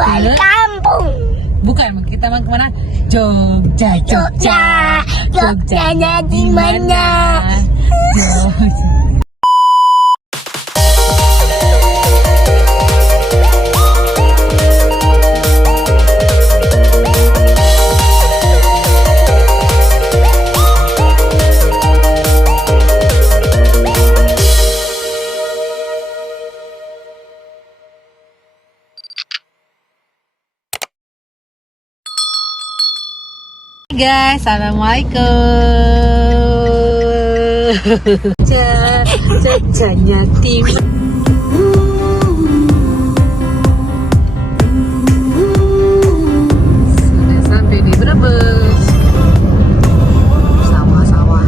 balik kampung. Bukan, kita mau kemana? Jogja, Jogja. Jogjanya di mana? Jogja. Guys, assalamualaikum. Jogjanya timur. Sudah sampai di Brebes. Sawah-sawah.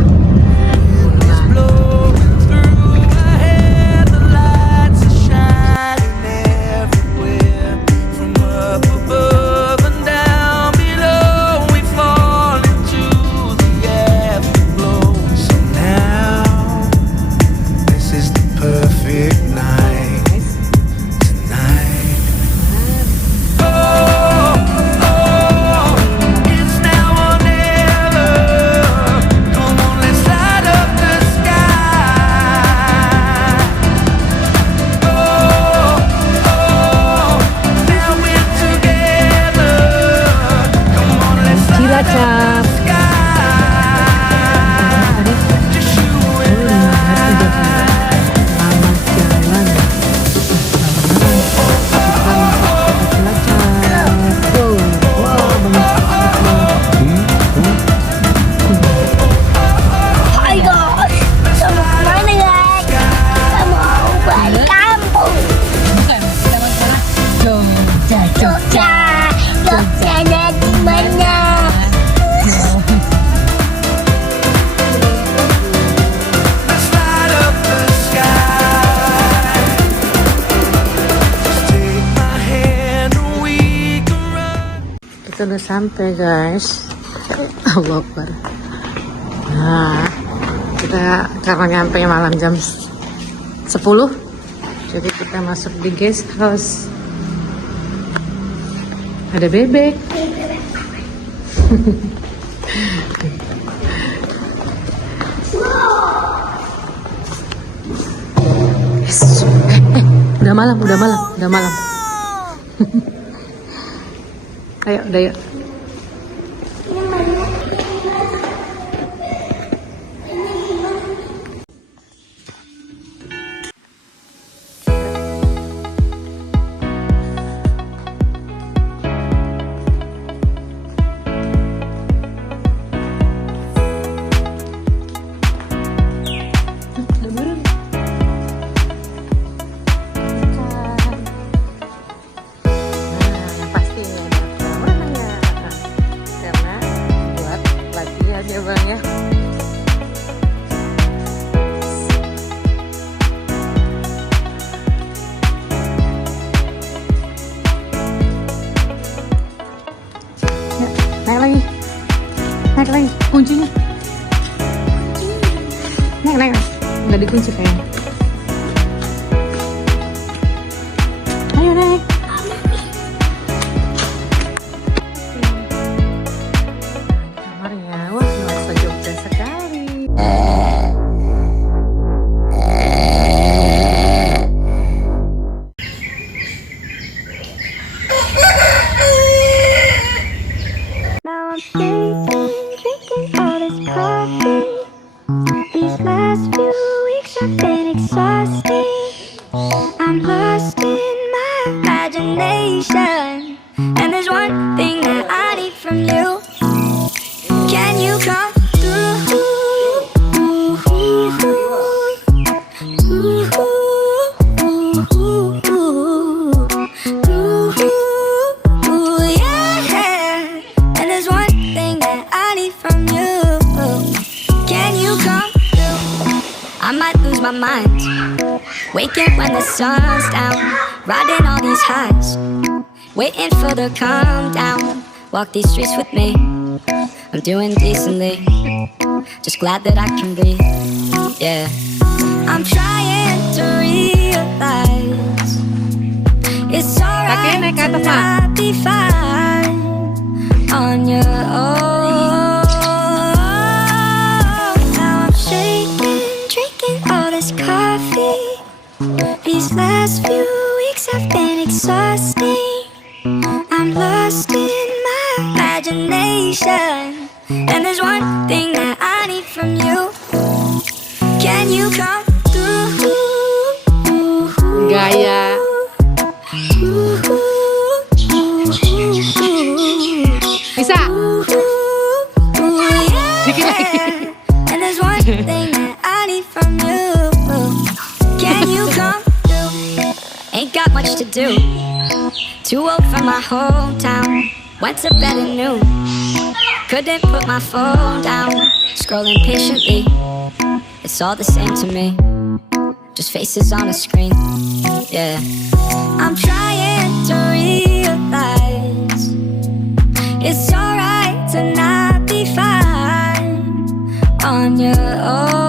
Cilacap. Hai guys, sama mana guys? Kita mau balik kampung. Bukan, kita mau kemana? Jogja, Jogja. Jogjanya di mana? Kita udah sampai guys. Allah Akbar. Nah, kita karena nyampe malam jam 10, jadi kita masuk di guest house. Ada bebek. Yes. Udah malam. Ayo, udah yuk. Ya bang ya. Naik lagi kuncinya. Naik nggak dikunci kayaknya. Ayo naik. Drinking all this coffee. These last few weeks have been exhausting. I'm lost in my imagination, and there's one thing that I need from you. Can you come through? My mind, waking when the sun's down, riding all these highs, waiting for the calm down. Walk these streets with me, I'm doing decently, just glad that I can breathe. Yeah, I'm trying to realize it's alright to not coffee. These last few weeks have been exhausting. I'm lost in my imagination, and there's one thing that I need from you. Can you come through? Gaya. Bisa. Dikit lagi. And there's one thing that I need from you. Can you come through? Ain't got much to do. Too old for my hometown. Went to bed at noon. Couldn't put my phone down. Scrolling patiently. It's all the same to me. Just faces on a screen. Yeah. I'm trying to realize it's alright to not be fine on your own.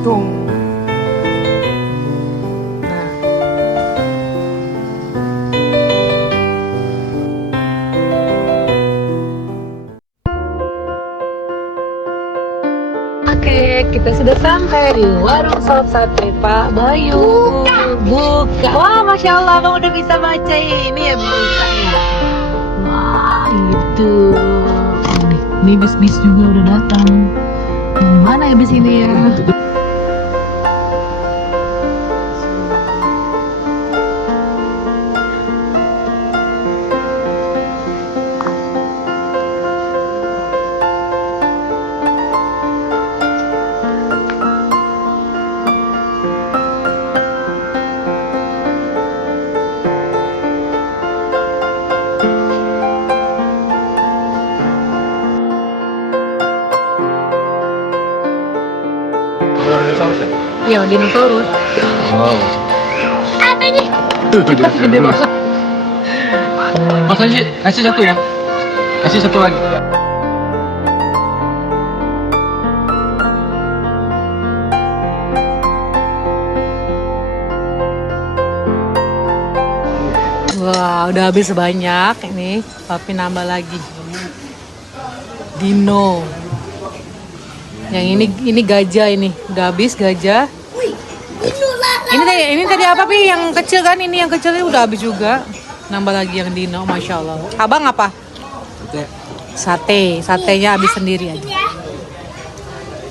Tung. Nah. Oke, kita sudah sampai di warung sop sate Pak Bayu. Buka. Wah, Masya Allah, Bang udah bisa baca ini ya, buka ya. Wah, itu. Nih bis-bis juga udah datang. Mana ya bis ini ya? Iya, dinosaurus. Wow. Apa ini? Gede banget. Mas kasih satu ya. Kasih satu lagi. Wah, udah habis sebanyak ini. Papi nambah lagi. Dino. Yang ini gajah ini. Udah habis gajah. Ini tadi apa Pi? Yang kecil kan? Ini yang kecil ini udah habis juga. Nambah lagi yang dino, Masya Allah. Abang apa? Sate. Satenya habis sendiri aja.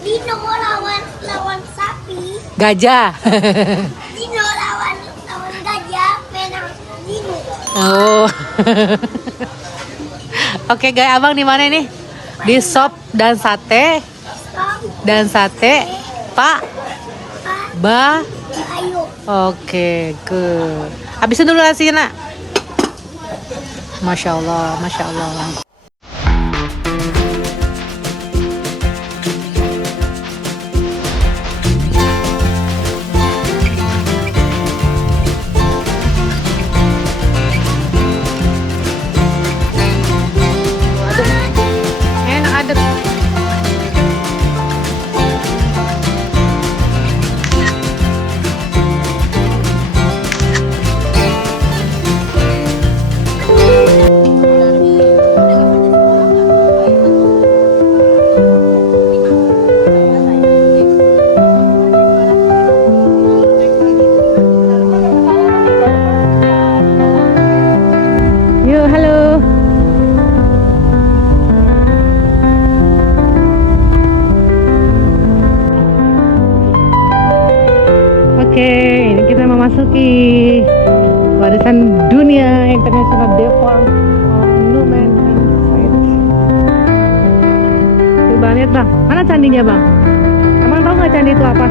Dino lawan sapi. Gajah. Dino lawan gajah. Menang Dino. Oh. Oke guys, abang di mana ini? Di sop dan sate. Pak Ayo. Oke, good. Habisin dulu nasi nak. Masya Allah, Masya Allah. Enak adem. Yuk, halo. Oke, ini kita memasuki warisan dunia International Day for Monument and Sites. Coba lihat bang, mana candinya bang? Abang tahu nggak candi itu apa?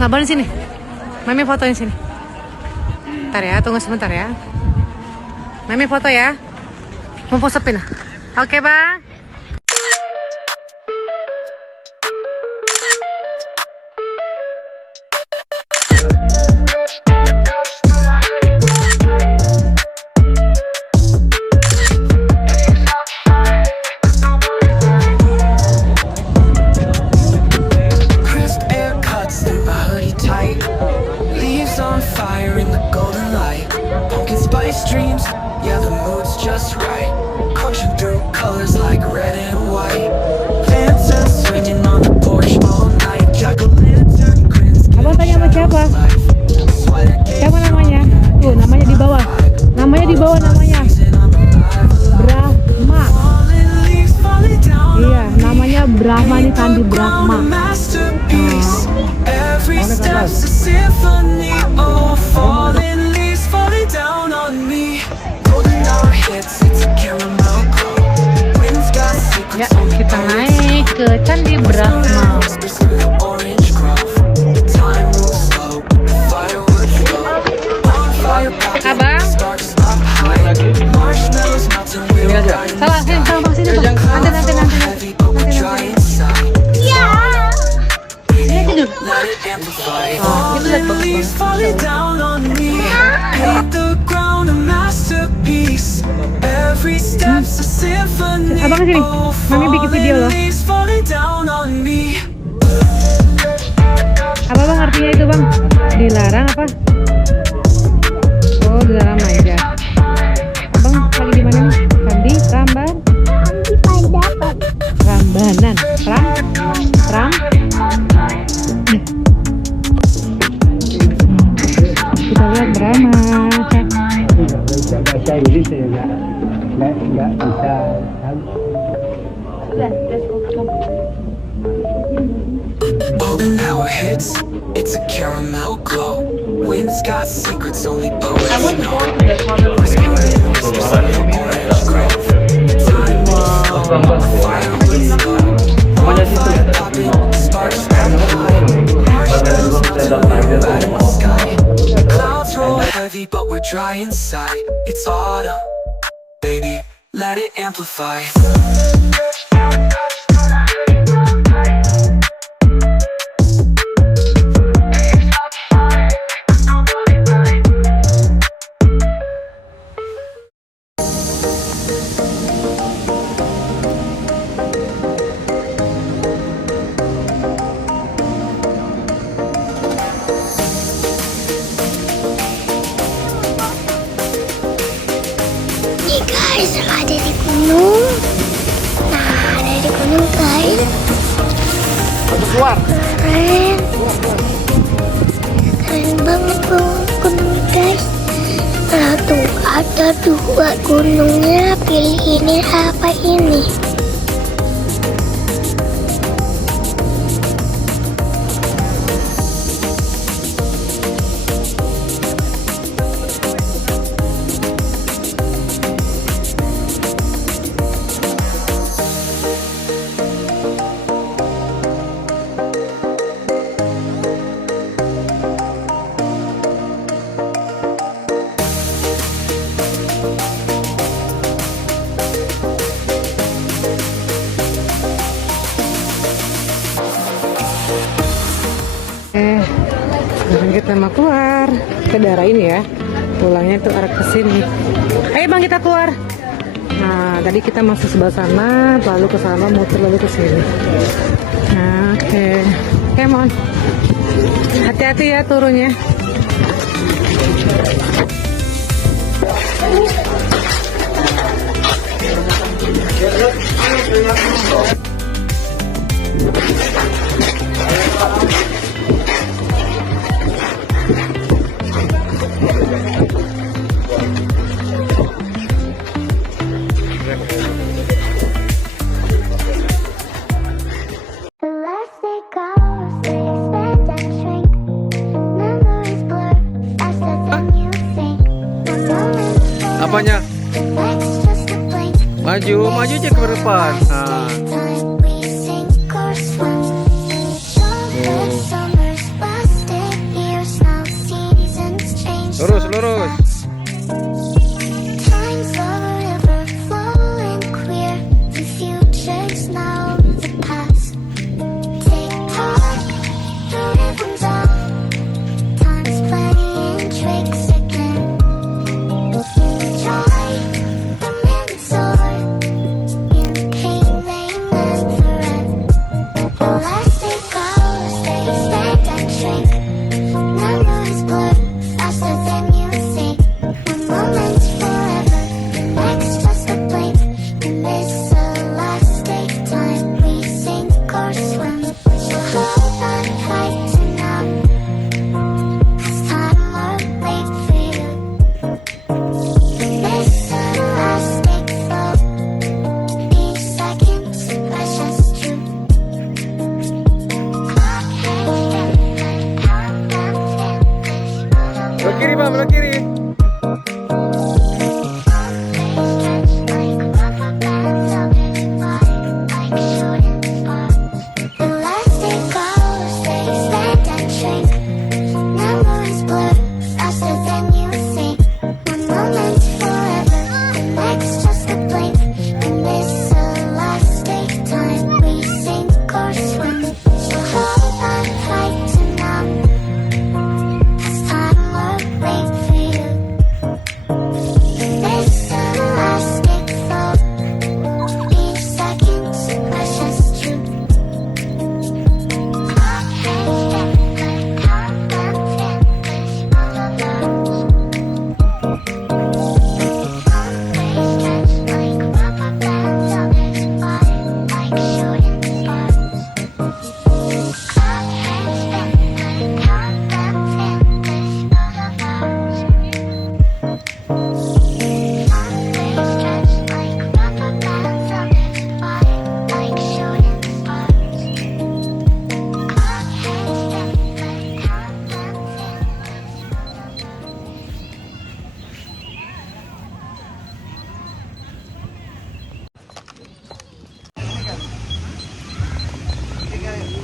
Ngabang di sini. Mami fotoin sini. Bentar ya, tunggu sebentar ya. Mami foto ya. Mau posepin ah. Oke, Bang. Crisp air cuts through my hoodie tight. Leaves on fire in the golden light. Pumpkin spice dreams, yeah, the mood's just right. Crunching through colors like red and white. Lanterns swinging on the porch all night. Jack-o'-lantern grins. Abang tanya sama siapa? Siapa namanya? Tuh, namanya di bawah. Namanya di bawah namanya. Brahma. Iya, namanya Brahma nih, Sandi Brahma. Every step's a symphony. Oh, falling leaves falling down on me. Golden hour hits, it's a caramel glow. Wind's got Ya, secrets only kita naik ke Candi Brahma. whispers through the orange grove. Time moves slow, firewood flow. Bonfire popping, Abang, sparks up high. Marshmallows melting, we'll ride. salah sini, salah sini tuh. Nanti. Heavy, but we're dry inside. Ini tidur. Let it amplify. Itu lihat bagus Leaves banget. falling down on me. Paint the ground a masterpiece. Every step's a symphony. Abang sini. Oh, Mami bikin video loh. falling leaves falling down on me. Apa bang artinya itu bang? Dilarang apa? Oh, dilarang aja. Abang lagi di mana nih? Candi Ramban? Rambanan. Ram? Kita lihat Brahma. Bahasa Inggris saya nggak bisa. Golden hour hits, it's a caramel glow. Wind's got secrets only poets know. Whispering whispers in the orange grove. Time moves slow, firewood slow. Bonfire popping, sparks up high. Marshmallows melting, right in the sky. Clouds roll heavy, but we're dry inside. It's autumn, baby, let it amplify. Nih guys, ada di gunung. Nah, ada di gunung guys. Keluar. Keren. Keren banget gunung guys. Nah tuh ada dua gunungnya. Pilih ini apa ini? Sekarang kita mau keluar ke daerah ini ya. Pulangnya tuh arah ke sini. Ayo bang, kita keluar. Nah, tadi kita masuk sebelah sana, lalu ke sana, muter lalu ke sini. Nah, oke. Come on. Hati-hati ya turunnya. The less they go, they expand and shrink. Memories blur faster than you think. The moments fall, Apanya? it's just a blink. Maju aja ke depan. Nah. Time we sink or swim. Summer's lasting.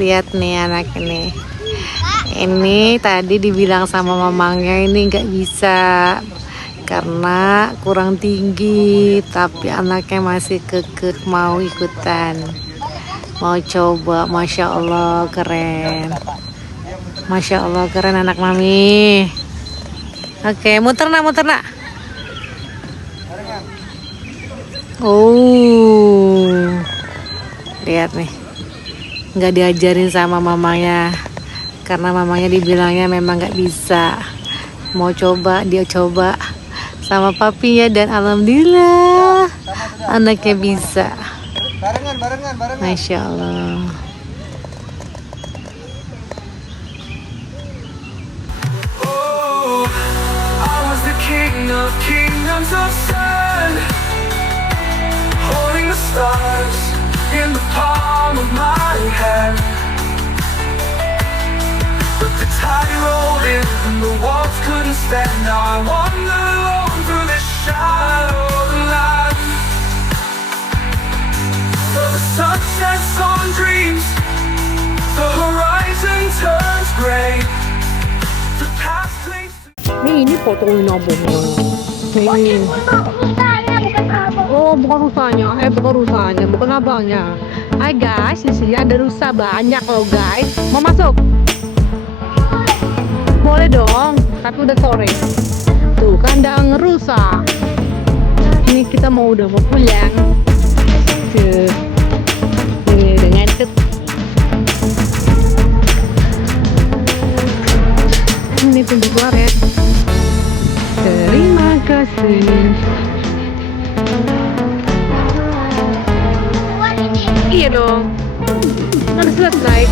lihat nih anak ini. Ini tadi dibilang sama mamangnya ini nggak bisa karena kurang tinggi, tapi anaknya masih kekeh mau ikutan, mau coba. Masya Allah keren, Masya Allah keren anak mami. Oke, muter nak. Oh, lihat nih, nggak diajarin sama mamanya karena mamanya dibilangnya memang nggak bisa. Mau coba, dia coba sama papinya dan alhamdulillah anaknya bisa. Barengan. Masya Allah. Oh, I was the king of kingdoms of sun, holding the stars in the palm of my hand. But the tide rolled in and the walls couldn't stand. Now I wander alone through the shadow of the land. So the sun sets on dreams, the horizon turns gray. The past clings to Nih ini fotoin abangnya. Nih. Oh bukan rusanya, bukan abangnya. Hai guys, di sini ada rusa banyak loh guys. Mau masuk? Boleh dong, tapi udah sore. Tuh kandang rusa. Ini kita udah mau pulang. Tuh. Ini udah ngantuk. Ini pintu keluar ya. Terima kasih. Iya dong. Harus selesai.